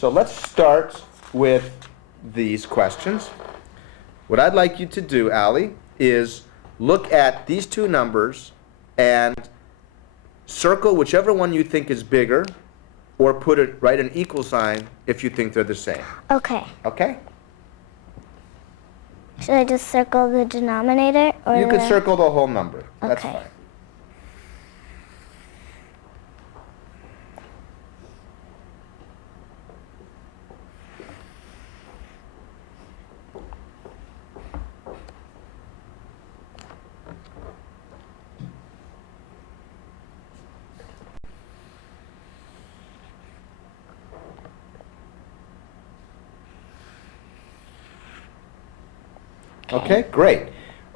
So let's start with these questions. What I'd like you to do, Allie, is look at these two numbers and circle whichever one you think is bigger, or write an equal sign if you think they're the same. Okay. Okay? Should I just circle the denominator? Or You can circle the whole number. That's Okay. fine. Okay, great.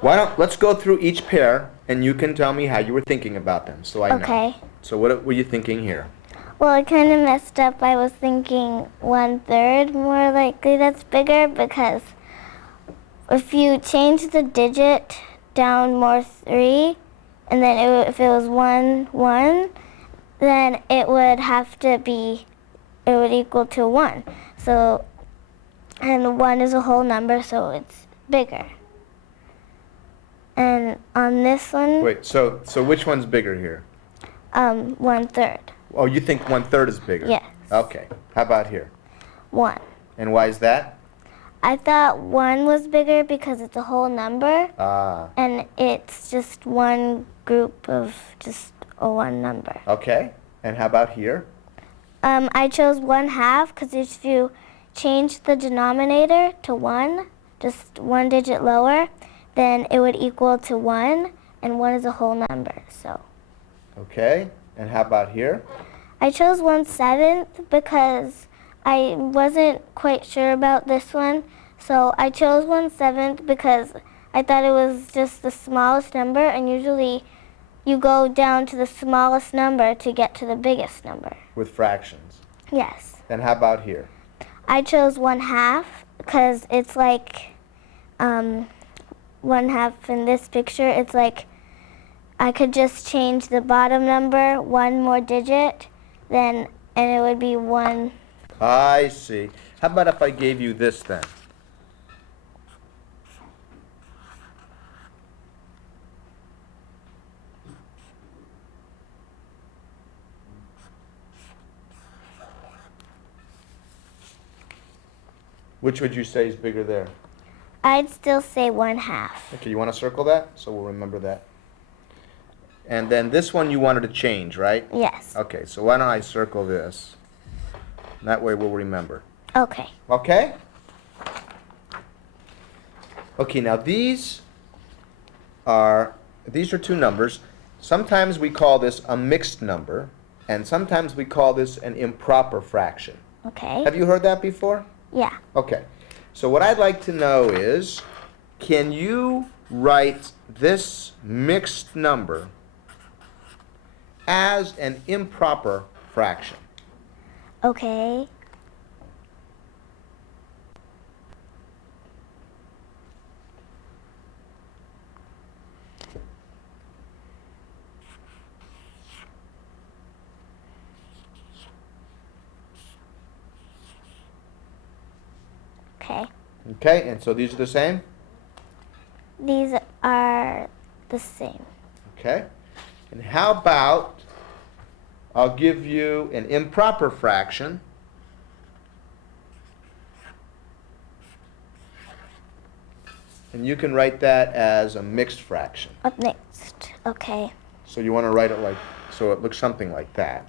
Let's go through each pair, and you can tell me how you were thinking about them, so I know. Okay. So what were you thinking here? Well, I kind of messed up. I was thinking 1/3 more likely that's bigger, because if you change the digit down more 3, and then if it was 1, 1, then it would equal to 1. So, and 1 is a whole number, so it's bigger. And on this one, Wait, so which one's bigger here? 1/3. Oh, you think 1/3 is bigger? Yes. Okay. How about here? 1. And why is that? I thought 1 was bigger because it's a whole number, Ah. and it's just one group of just a one number. Okay. And how about here? I chose 1/2 because if you change the denominator to 1, just one digit lower, then it would equal to 1, and 1 is a whole number, so. Okay. And how about here? I chose 1/7 because I wasn't quite sure about this one, so I chose 1/7 because I thought it was just the smallest number, and usually you go down to the smallest number to get to the biggest number. With fractions. Yes. And how about here? I chose 1/2 because it's like 1/2 in this picture. It's like I could just change the bottom number one more digit, and it would be 1. I see. How about if I gave you this then? Which would you say is bigger there? I'd still say 1/2. Okay, you want to circle that? So we'll remember that. And then this one you wanted to change, right? Yes. Okay, so why don't I circle this? That way we'll remember. Okay. Okay? Okay, now these are two numbers. Sometimes we call this a mixed number, and sometimes we call this an improper fraction. Okay. Have you heard that before? Yeah. Okay. So what I'd like to know is, can you write this mixed number as an improper fraction? Okay. Okay. Okay, and so these are the same? These are the same. Okay. And how about I'll give you an improper fraction. And you can write that as a mixed fraction. A mixed. Okay. So you want to write it so it looks something like that.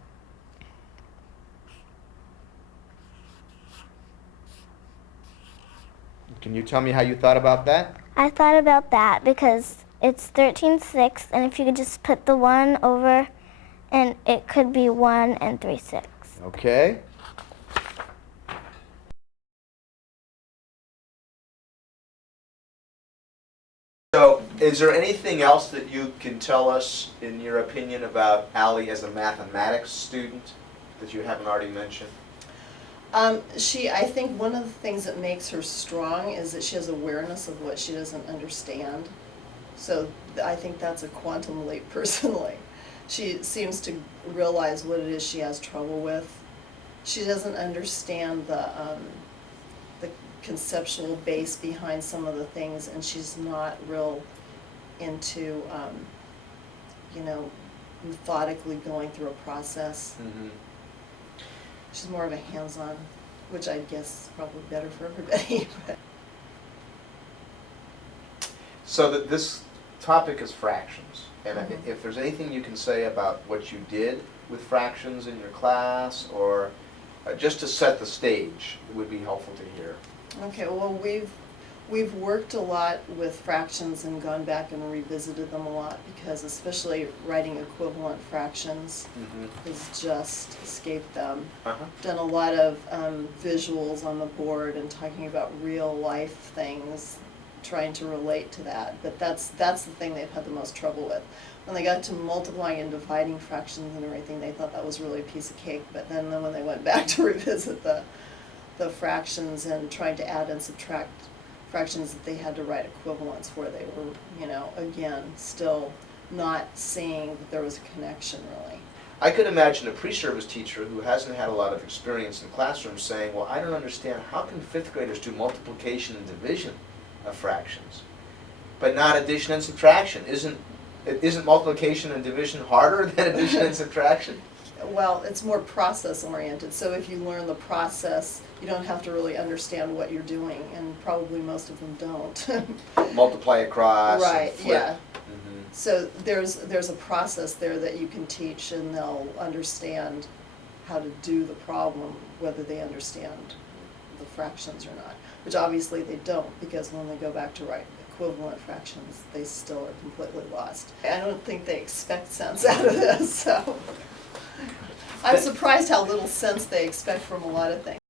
Can you tell me how you thought about that? I thought about that because it's 13/6, and if you could just put the 1 over, and it could be 1 and 3/6. Okay. So, is there anything else that you can tell us, in your opinion, about Allie as a mathematics student that you haven't already mentioned? I think one of the things that makes her strong is that she has awareness of what she doesn't understand. So I think that's a quantum leap personally. She seems to realize what it is she has trouble with, she doesn't understand the conceptual base behind some of the things, and she's not real into, you know, methodically going through a process. Mm-hmm. She's more of a hands-on, which I guess is probably better for everybody. But So that this topic is fractions, and Mhm. if there's anything you can say about what you did with fractions in your class, or just to set the stage, it would be helpful to hear. Okay, well, we've worked a lot with fractions and gone back and revisited them a lot, because especially writing equivalent fractions Mm-hmm. has just escaped them. Uh-huh. Done a lot of visuals on the board and talking about real life things, trying to relate to that. But that's the thing they've had the most trouble with. When they got to multiplying and dividing fractions and everything, they thought that was really a piece of cake. But then when they went back to revisit the fractions and trying to add and subtract fractions, that they had to write equivalents where they were, you know, again, still not seeing that there was a connection really. I could imagine a pre-service teacher who hasn't had a lot of experience in classrooms saying, well, I don't understand, how can fifth graders do multiplication and division of fractions, but not addition and subtraction? Isn't multiplication and division harder than addition and subtraction? Well, it's more process oriented, so if you learn the process, you don't have to really understand what you're doing, and probably most of them don't. Multiply across Right, and flip. yeah. Mhm. So there's a process there that you can teach, and they'll understand how to do the problem, whether they understand the fractions or not, which obviously they don't, because when they go back to write equivalent fractions, they still are completely lost. I don't think they expect sense out of this, so I'm surprised how little sense they expect from a lot of things.